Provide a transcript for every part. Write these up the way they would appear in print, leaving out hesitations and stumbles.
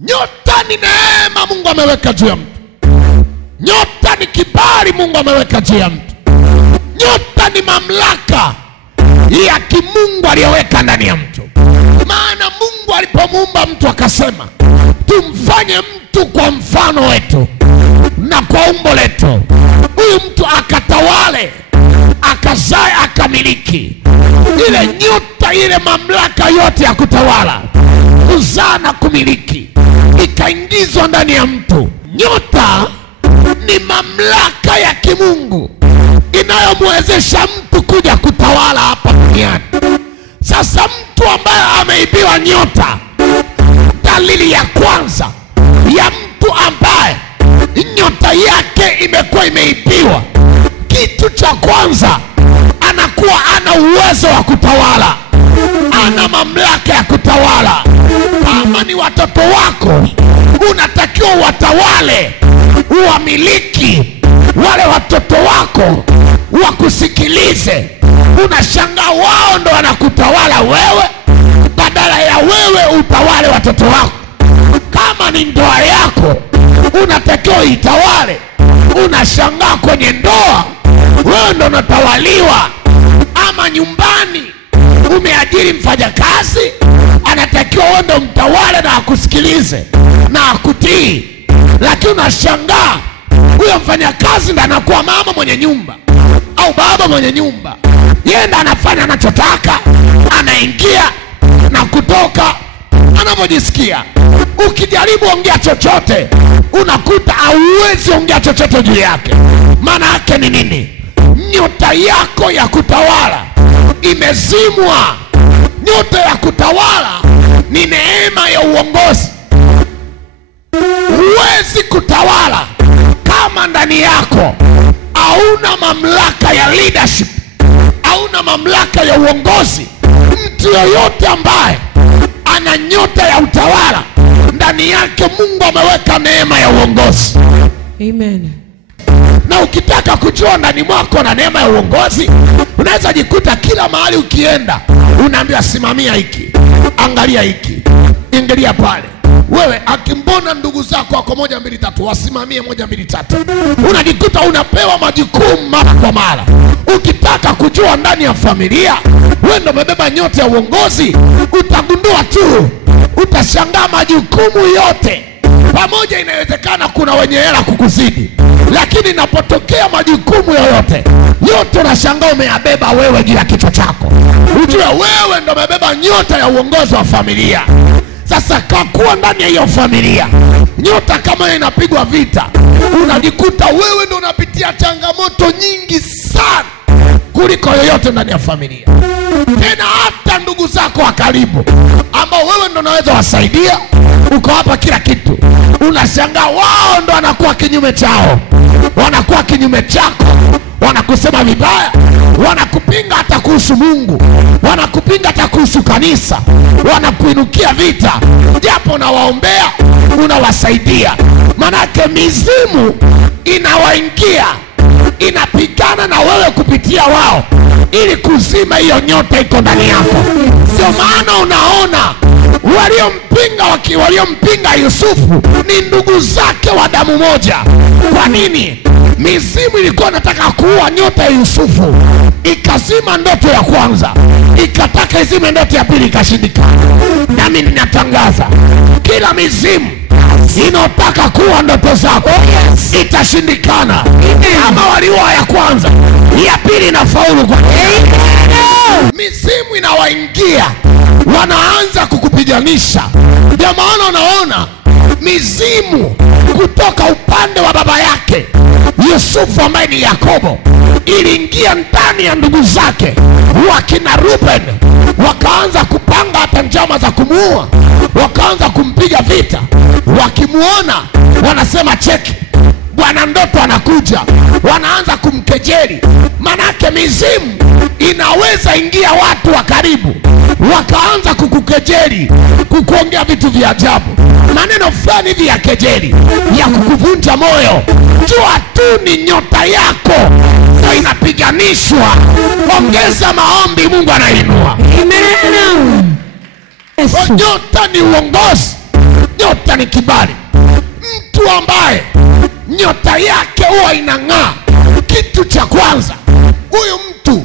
Nyota ni neema Mungu ameweka juu ya mtu. Nyota ni kibali Mungu ameweka juu ya mtu. Nyota ni mamlaka ya kimungu aliyoweka ndani ya mtu. Maana Mungu alipomuumba mtu akasema, tumfanye mtu kwa mfano wetu na kwa umbo letu. Huyu mtu akatawale, akazae, akamiliki. Ile nyota, ile mamlaka yote ya kutawala, kuzaa na kumiliki ikaingizwa ndani ya mtu. Nyota ni mamlaka ya kimungu inayomwezesha mtu kuja kutawala hapa duniani. Sasa mtu ambaye ameibiwa nyota, dalili ya kwanza ya mtu ambaye nyota yake imekuwa imeibiwa, kitu cha kwanza anakuwa ana uwezo wa kutawala, ana mamlaka ya kutawala. Kama ni watoto wako, unatakiwa watawale, uwamiliki wale watoto wako, wakusikilize. Unashangaa wao ndo wanakutawala wewe badala ya wewe utawale watoto wako. Kama ni ndoa yako, unatakiwa itawale. Unashangaa kwenye ndoa wewe ndo unatawaliwa. Ama nyumbani umeajiri mfanyakazi, anatakiwa wewe ndo mtawale na akusikilize na akutii. Lakini unashangaa huyo mfanyakazi ndo anakuwa mama mwenye nyumba au baba mwenye nyumba. Yeye ndo anafanya anachotaka, anaingia na kutoka anavyojisikia. Ukijaribu ongea chochote, unakuta hauwezi ongea chochote juu yake. Maana yake ni nini? Nyota yako ya kutawala imezimwa. Nyota ya kutawala ni neema ya uongozi. Huwezi kutawala kama ndani yako hauna mamlaka ya leadership, hauna mamlaka ya uongozi. Mtu yoyote ambaye ana nyota ya utawala, ndani yake Mungu ameweka neema ya uongozi. Amen. Na ukitaka kujua ndani mwako na neema ya uongozi, unaweza jikuta kila mahali ukienda unaambiwa simamia hiki, angalia hiki, ingilia pale. Wewe akimbona ndugu zako wako 1 2 3, wasimamie 1 2 3. Unajikuta unapewa majukumu mara kwa mara. Ukitaka kujua ndani ya familia wewe ndio umebeba nyota ya uongozi, utagundua tu, utashangaa majukumu yote pamoja. Inawezekana kuna wenye hela kukuzidi, lakini inapotokea majukumu yoyote unashangaa umeyabeba wewe juu ya kichwa chako. Ujue wewe ndio umebeba nyota ya uongozi wa familia. Sasa kakuwa ndani ya hiyo familia, nyota kama inapigwa vita, unajikuta wewe ndio unapitia changamoto nyingi sana kuliko yoyote ndani ya familia. Tena hata ndugu zako wa karibu ambao wewe ndio unaweza wasaidia, uko hapa kila kitu, unashangaa wao ndio wanakuwa kinyume chao, wanakuwa kinyume chako, wanakusema vibaya, wanakupinga hata kuhusu Mungu, wanakupinga hata kuhusu kanisa, wanakuinukia vita. Japo na waombea, unawasaidia. Manake mizimu inawaingia, inapigana na wewe kupitia wao ili kuzima hiyo nyota iko ndani yako. Sio maana unaona waliompinga Yusufu ni ndugu zake wa damu moja. Kwa nini? Mizimu ilikuwa nataka kuua nyota ya Yusufu, ikazima ndoto ya kwanza, ikataka izime ndoto ya pili, ikashindikana. Nami ninatangaza, kila mizimu inotaka kuua ndoto zako itashindikana. Kama waliua ya kwanza, ya pili inafaulu. Kwa mizimu inawaingia, wanaanza kukupiganisha. Ndio maana unaona mizimu kutoka upande wa baba yake Yusufu ambaye ni Yakobo iliingia ndani ya ndugu zake wakina Ruben, wakaanza kupanga hata njama za kumuua, wakaanza kumpiga vita. Wakimuona wanasema cheki, bwana ndoto anakuja, wanaanza kumkejeli. Manake mizimu inaweza ingia watu wa karibu, wakaanza kukukejeli, kukuongea vitu vya ajabu, maneno fulani hivi ya kejeli, ya kukuvunja moyo. Jua tu ni nyota yako na inapiganishwa. Ongeza maombi, Mungu anainua. Amen. Nyota ni uongozi. nyota ni kibali. Mtu ambaye nyota yake huwa inang'aa, kitu cha kwanza, huyu mtu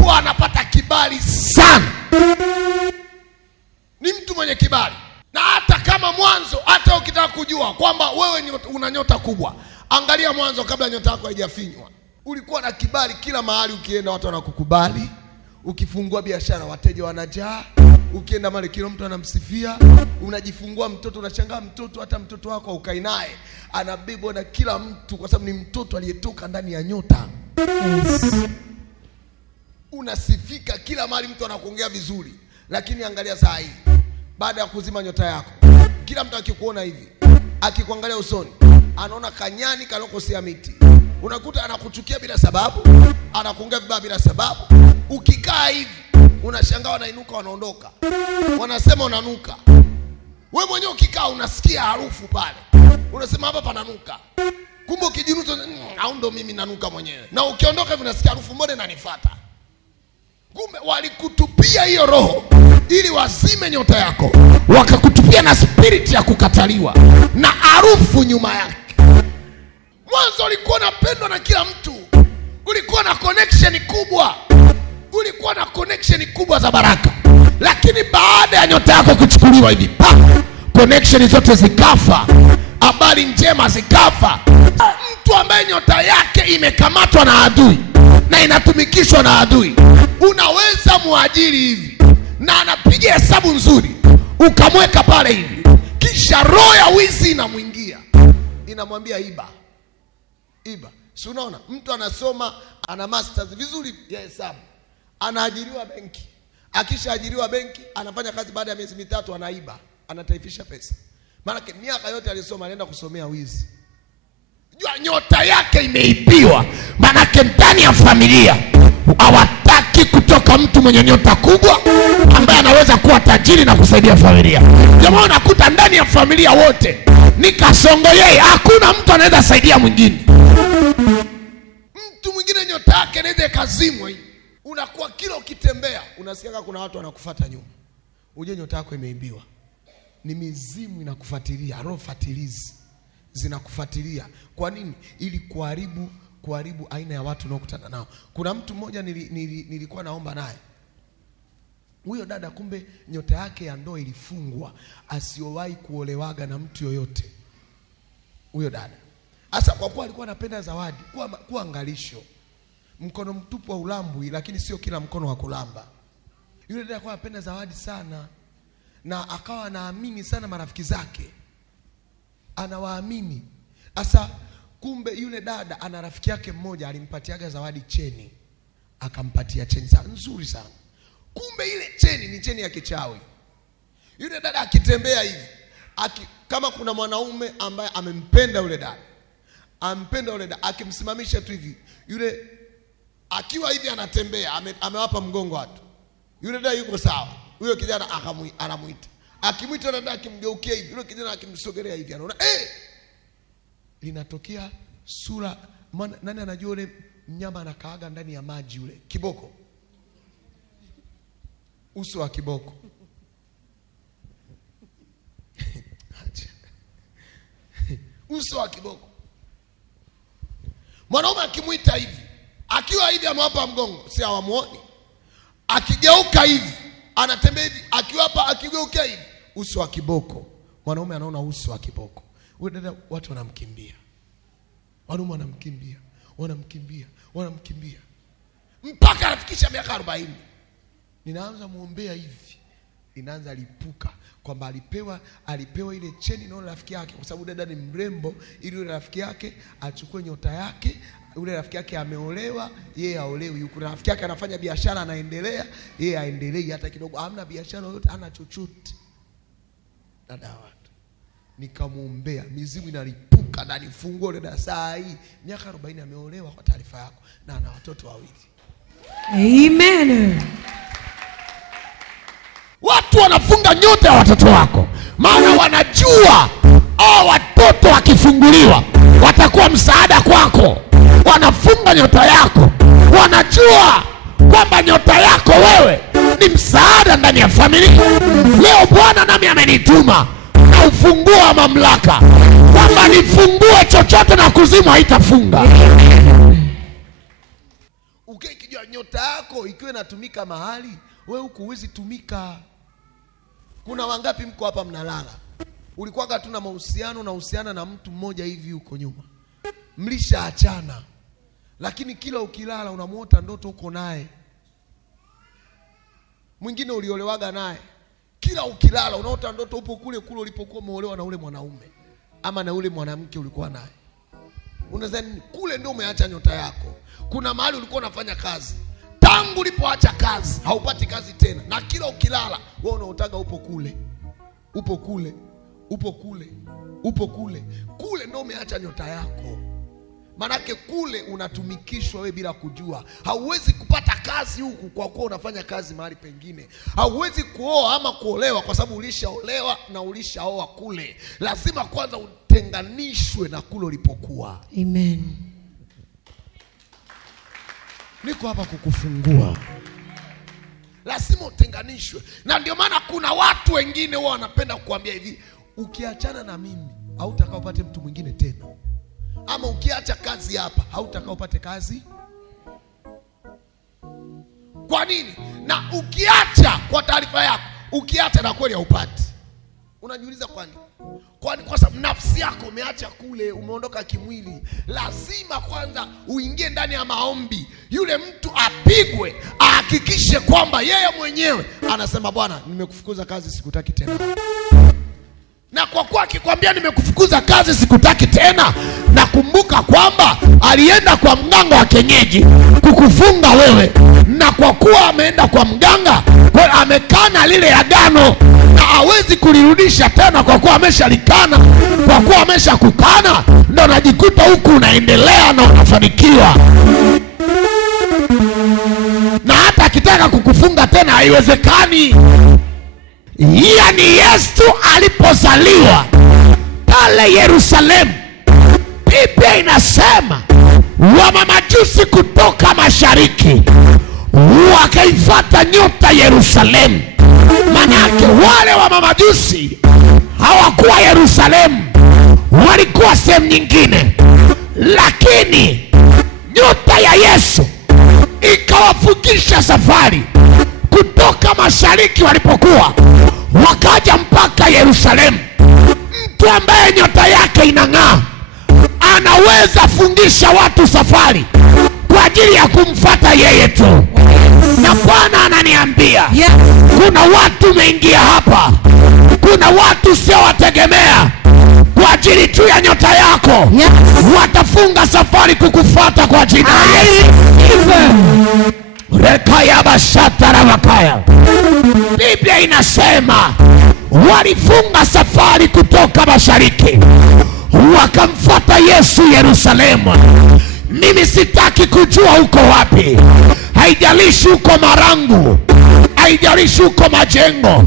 huwa anapata kibali sana. Ni mtu mwenye kibali. Na hata kama mwanzo, hata ukitaka kujua kwamba wewe una nyota kubwa, angalia mwanzo kabla nyota yako haijafinywa. Ulikuwa na kibali, kila mahali ukienda watu wanakukubali. Ukifungua biashara wateja wanajaa. Ukienda mahali kila mtu anamsifia. Unajifungua mtoto, unashangaa mtoto, hata mtoto wako ukai naye anabebwa na kila mtu kwa sababu ni mtoto aliyetoka ndani ya nyota. Yes. Unasifika kila mahali, mtu anakuongea vizuri. Lakini angalia saa hii, baada ya kuzima nyota yako, kila mtu akikuona hivi, akikuangalia usoni, anaona kanyani kalokosia miti. Unakuta anakuchukia bila sababu, anakuongea vibaya bila sababu. Ukikaa hivi, unashangaa wanainuka wanaondoka. Wanasema unanuka. Wewe mwenyewe ukikaa unasikia harufu pale. Unasema hapa pananuka. Kumbe ukijinusa, au ndo mimi nanuka mwenyewe. Na ukiondoka hivi unasikia harufu mbona inanifuata. Kumbe walikutupia hiyo roho ili wazime nyota yako. Wakakutupia na spirit ya kukataliwa na harufu nyuma yake. Mwanzo ulikuwa unapendwa na kila mtu. Ulikuwa na connection kubwa. Ulikuwa na connection kubwa za baraka. Lakini baada ya nyota yako kuchukuliwa hivi, connection zote zikafa. Habari njema zikafa. Mtu ambaye nyota yake imekamatwa na adui na inatumikishwa na adui, unaweza muajiri hivi na anapiga hesabu nzuri, ukamweka pale hivi, kisha roho ya wizi inamwingia, inamwambia iba. Si unaona mtu anasoma, ana masters vizuri ya hesabu, anaajiriwa benki. Akishaajiriwa benki, anafanya kazi, baada ya miezi mitatu anaiba, anataifisha pesa. Maana miaka yote alisoma anaenda kusomea wizi. Jua nyota yake imeibiwa. Maana ndani ya familia hawataki kutoka mtu mwenye nyota kubwa ambaye anaweza kuwa tajiri na kusaidia familia. Jamaa unakuta ndani ya familia wote ni kasongo yeye, hakuna mtu anaweza saidia mwingine. Mtu mwingine nyota yake inaweza kazimwa hivi. Unakuwa kila ukitembea unasikia kuna watu wanakufuata nyuma. Uje nyota yako imeibiwa. Ni mizimu inakufuatilia, roho fatilizi zinakufuatilia. Kwa nini? Ili kuharibu aina ya watu unaokutana nao. Kuna mtu mmoja nilikuwa naomba naye. Huyo dada kumbe nyota yake ya ndoa ilifungwa, asiowahi kuolewaga na mtu yoyote. Huyo dada. Asa kwa kuwa alikuwa anapenda zawadi, kuwa angalisho. Mkono mtupu wa ulambwi, lakini sio kila mkono wa kulamba. Yule dada alikuwa anapenda zawadi sana, na akawa anaamini sana marafiki zake. Anawaamini. Asa kumbe yule dada ana rafiki yake mmoja alimpatiaga zawadi cheni. Akampatia cheni sana nzuri sana. Kumbe ile cheni ni cheni ya kichawi. Yule dada akitembea hivi, kama kuna mwanaume ambaye amempenda yule dada, akimsimamisha tu hivi, yule akiwa hivi anatembea, amewapa mgongo watu, yule dada yuko sawa. Huyo kijana anamuita. Akimwita dada, akimgeukia hivi, yule kijana akimsogelea hivi, anaona linatokea sura. Nani anajua yule mnyama anakaaga ndani ya maji, yule kiboko? Uso wa kiboko. Uso wa kiboko. Mwanaume akimwita hivi, akiwa hivi amewapa mgongo, si hawamuoni. Akigeuka hivi, anatembea hivi, akigeuka hivi, uso wa kiboko. Mwanaume anaona uso wa kiboko. Wewe dada, watu wanamkimbia. Wanaume wanamkimbia. Mpaka anafikisha miaka 40. Ninaanza muombea hivi, inaanza lipuka kwamba alipewa ile cheni na rafiki yake, kwa sababu dada ni mrembo, ili yule rafiki yake achukue nyota yake. Yule rafiki yake ameolewa, yeye haolewi. Yuko rafiki yake anafanya biashara, anaendelea, yeye haendelei hata kidogo, hamna biashara yote, hana chochote. Dada watu nikamuombea, mizimu inalipuka na nifungua ile dada. Saa hii miaka 40 ameolewa, kwa taarifa yako, na ana watoto 2. Amen. Watu wanafunga nyota ya watoto wako, maana wanajua watoto wakifunguliwa watakuwa msaada kwako. Wanafunga nyota yako, wanajua kwamba nyota yako wewe ni msaada ndani ya familia. Leo Bwana nami amenituma na ufunguo wa mamlaka, kwamba nifungue chochote na kuzimu haitafunga. Ukijua nyota yako ikiwa inatumika mahali, wewe huko huwezi tumika. Kuna wangapi mko hapa mnalala? Ulikuwa tu na mahusiano na uhusiana na mtu mmoja hivi huko nyuma, mlishaachana, lakini kila ukilala unamuota ndoto uko naye. Mwingine uliolewaga naye, kila ukilala unaota ndoto upo kule kule ulipokuwa umeolewa na ule mwanaume ama na ule mwanamke ulikuwa naye. Unadhani kule ndio umeacha nyota yako. Kuna mahali ulikuwa unafanya kazi, tangu ulipoacha kazi haupati kazi tena, na kila ukilala wewe unaotaga upo kule, upo kule, upo kule, upo kule. Kule ndio umeacha nyota yako. Manake kule unatumikishwa wewe bila kujua. Hauwezi kupata kazi huku kwa kuwa unafanya kazi mahali pengine. Hauwezi kuoa ama kuolewa kwa sababu ulishaolewa na ulishaoa kule. Lazima kwanza utenganishwe na kule ulipokuwa. Amen. Niko hapa kukufungua. Lazima utenganishwe. Na ndio maana kuna watu wengine wao wanapenda kukuambia hivi, ukiachana na mimi hautakao upate mtu mwingine tena. Ama ukiacha kazi hapa hautakao upate kazi. Kwa nini? Na ukiacha, kwa taarifa yako, ukiacha na kweli haupati. Unajiuliza kwa nini? Kwa sababu nafsi yako umeacha kule, umeondoka kimwili. Lazima kwanza uingie ndani ya maombi. Yule mtu apigwe, ahakikishe kwamba yeye mwenyewe anasema, Bwana, nimekufukuza kazi, sikutaki tena. Na kwa kuwa akikwambia nimekufukuza kazi, sikutaki tena, nakumbuka kwamba alienda kwa mganga wa kienyeji kukufunga wewe. Na kwa kuwa ameenda kwa mganga, kwa amekana lile agano na hawezi kulirudisha tena, kwa kuwa ameshalikana. Kwa kuwa ameshakukana, ndio unajikuta huku unaendelea na unafanikiwa. Na hata akitaka kukufunga tena haiwezekani. Yani Yesu alipozaliwa pale Yerusalemu, Biblia inasema wamamajusi kutoka mashariki wakaifuata nyota Yerusalemu. Manake wale wamamajusi hawakuwa Yerusalemu, walikuwa sehemu nyingine. Lakini nyota ya Yesu ikawafungisha safari kutoka mashariki walipokuwa, wakaja mpaka Yerusalemu. Mtu ambaye nyota yake inang'aa anaweza fungisha watu safari kwa ajili ya kumfuata yeye tu. Na Bwana ananiambia, kuna watu umeingia hapa, kuna watu sio wategemea kwa ajili tu ya nyota yako, watafunga safari kukufuata kwa jina la Yesu. Rekaya bashatara wakaya. Biblia inasema walifunga safari kutoka mashariki wakamfuata Yesu Yerusalemu. Mimi sitaki kujua uko wapi. Haijalishi uko Marangu, haijalishi uko Majengo,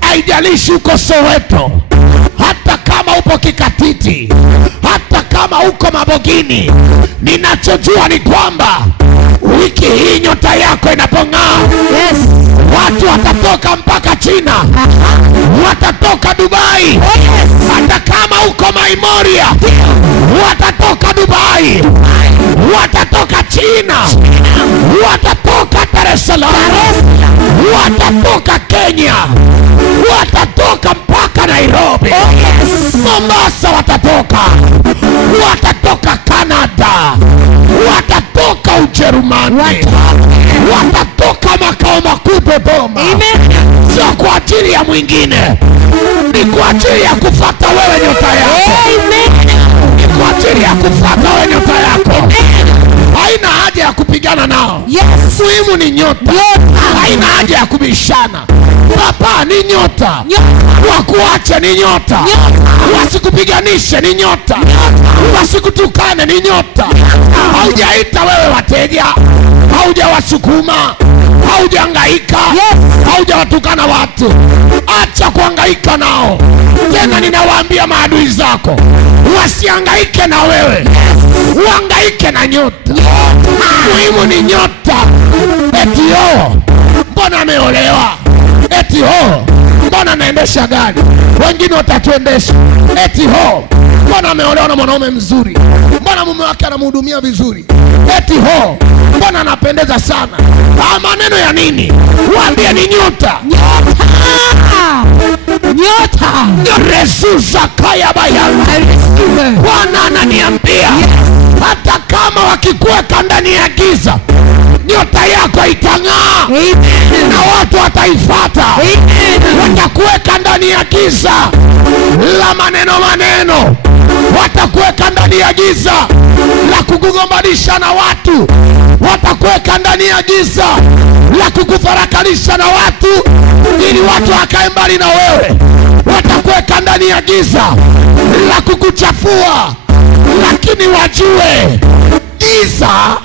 haijalishi uko Soweto, hata kama upo Kikatiti, hata kama uko Mabogini. Ninachojua ni kwamba wiki hii nyota yako inapong'aa, watu watatoka mpaka China, watatoka Dubai. Hata kama uko Maimoria, watatoka Dubai, watatoka China, watatoka Dar es Salaam, watatoka Kenya, watatoka mpaka Nairobi. Mombasa watatoka, watatoka Canada, watatoka Ujerumani, watatoka makao makuu Dodoma. Sio kwa ajili ya mwingine, ni kwa ajili ya kufuata wewe nyota yako. Ni kwa ajili ya kufuata wewe nyota yako. Haina haja ya kupigana nao. Muhimu ni nyota. Haina haja ya kubishana. Papa ni nyota, wakuache ni nyota, wasikupiganishe ni nyota, wasikutukane ni nyota. Haujaita wewe wateja, haujawasukuma, haujahangaika, haujawatukana watu. Acha kuhangaika nao. Tena ninawaambia maadui zako wasihangaike na wewe, uhangaike na nyota. Muhimu ni nyota. Eti mbona ameolewa? Eti mbona anaendesha gari, wengine watatuendesha. Eti ho, mbona ameolewa na mwanaume mzuri, mbona mume wake anamhudumia vizuri. Eti ho, mbona anapendeza sana. Maneno ya nini? Waambie ni nyota. Nyota. Resuza kaya bayanga. Bwana ananiambia hata kama wakikuweka ndani ya giza, nyota yako itang'aa. Na watu wataifuata. Watakuweka ndani ya giza la maneno. Watakuweka ndani ya giza la kukugombanisha na watu. Watakuweka ndani ya giza la kukufarakanisha na watu ili watu wakae mbali na wewe. Watakuweka ndani ya giza la kukuchafua. Lakini wajue giza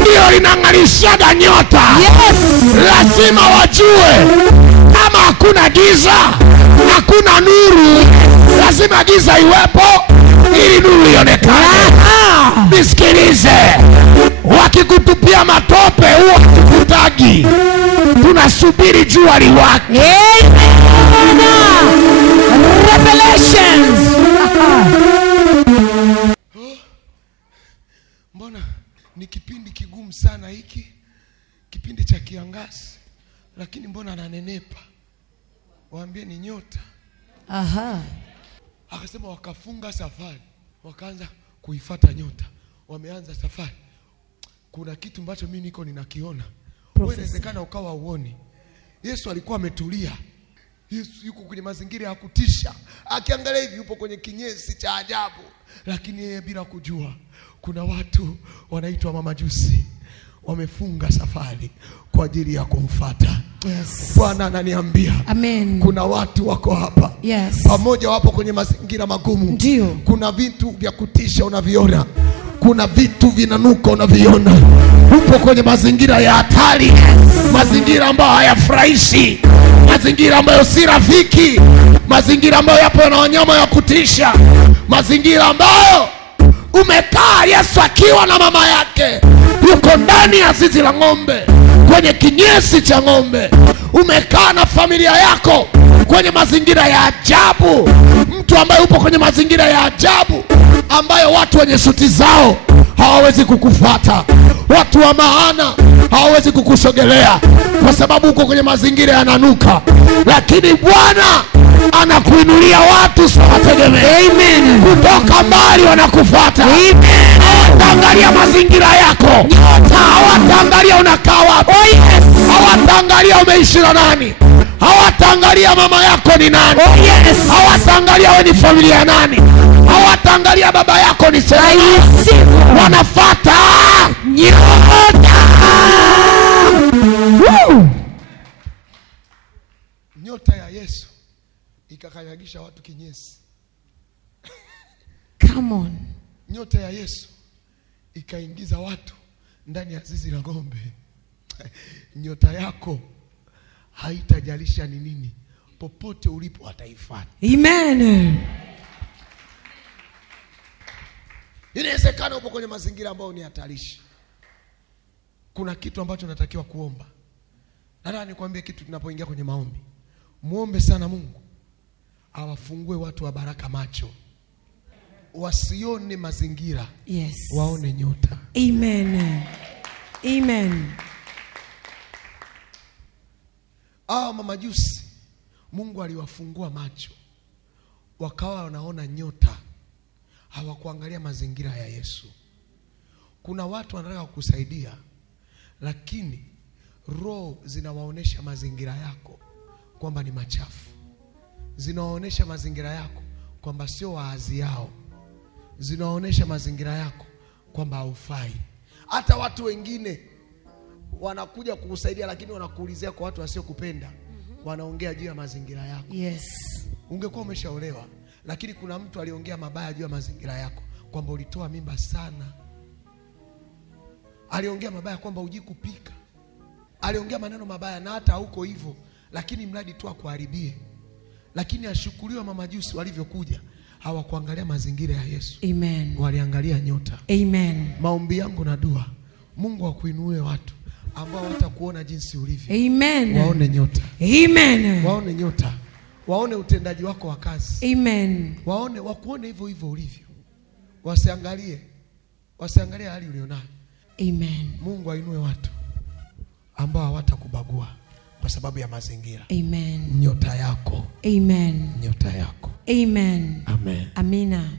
ndio linang'arishaga nyota. Lazima wajue kama hakuna giza hakuna nuru. Lazima giza iwepo ili nuru ionekane. Nisikilize, wakikutupia matope huwa tukutagi, tunasubiri jua liwake. Revelations. Mbona ni kipindi kigumu sana hiki, kipindi cha kiangazi, lakini mbona ananenepa? Waambie ni nyota. Akasema wakafunga safari, wakaanza kuifuata nyota. Wameanza safari. Kuna kitu ambacho mimi niko ninakiona. Wewe inawezekana ukawa uone. Yesu alikuwa ametulia. Yesu yuko kwenye mazingira ya kutisha. Akiangalia hivi yupo kwenye kinyesi cha ajabu. Lakini yeye bila kujua kuna watu wanaitwa mamajusi wamefunga safari kwa ajili ya kumfuata. Bwana ananiambia kuna watu wako hapa. Pamoja wapo kwenye mazingira magumu. Ndio. Kuna vitu vya kutisha unaviona. Kuna vitu vinanuka unaviona. Upo kwenye mazingira ya hatari. Mazingira ambayo hayafurahishi. Mazingira ambayo si rafiki. Mazingira ambayo yapo na wanyama ya kutisha. Mazingira ambayo umekaa Yesu akiwa na mama yake. Yuko ndani ya zizi la ng'ombe, kwenye kinyesi cha ng'ombe. Umekaa na familia yako kwenye mazingira ya ajabu. Mtu ambaye upo kwenye mazingira ya ajabu ambayo watu wenye suti zao hawawezi kukufuata. Watu wa maana hawawezi kukusogelea kwa sababu uko kwenye mazingira yananuka. Lakini Bwana anakuinulia watu sawa tegemeo. Kutoka mbali wanakufuata. Hawataangalia mazingira yako. Hawataangalia unakaa wapi. Hawataangalia umeishi na nani. Hawataangalia mama yako ni nani. Hawataangalia wewe ni familia nani. Hawataangalia baba yako ni nani. Wanafuata nyota. Nyota ya Yesu ikakanyagisha watu kinyesi. Come on. Nyota ya Yesu ikaingiza watu ndani ya zizi la ng'ombe. Nyota yako haitajalisha ni nini, popote ulipo ataifuata. Amen. Inawezekana upo kwenye mazingira ambayo ni hatarishi. Kuna kitu ambacho natakiwa kuomba. Nataka nikwambie kitu tunapoingia kwenye maombi. Muombe sana Mungu awafungue watu wa baraka macho. Wasione mazingira. Waone nyota. Amen. Amen. Mamajusi Mungu aliwafungua macho. Wakawa wanaona nyota. Hawakuangalia mazingira ya Yesu. Kuna watu wanataka kukusaidia, lakini roho zinawaonesha mazingira yako kwamba ni machafu. Zinawaonesha mazingira yako kwamba sio waazi yao. Zinawaonesha mazingira yako kwamba haufai. Hata watu wengine wanakuja kukusaidia, lakini wanakuulizia kwa watu wasiokupenda. Wanaongea juu ya mazingira yako. Ungekuwa umeshaolewa, lakini kuna mtu aliongea mabaya juu ya mazingira yako, kwamba ulitoa mimba sana. Aliongea mabaya kwamba hujui kupika. Aliongea maneno mabaya na hata huko hivyo, lakini mradi tu akuharibie. Lakini ashukuriwa mamajusi walivyokuja, hawakuangalia mazingira ya Yesu. Waliangalia nyota. Maombi yangu na dua, Mungu akuinue watu ambao watakuona jinsi ulivyo. Waone nyota. Waone nyota. waone utendaji wako wa kazi. Amen. Wakuone hivyo hivyo ulivyo. Wasiangalie hali ulionayo. Amen. Mungu ainue watu ambao hawatakubagua kwa sababu ya mazingira. Amen. Nyota yako. Amen. Nyota yako. Amen. Amen. Amina.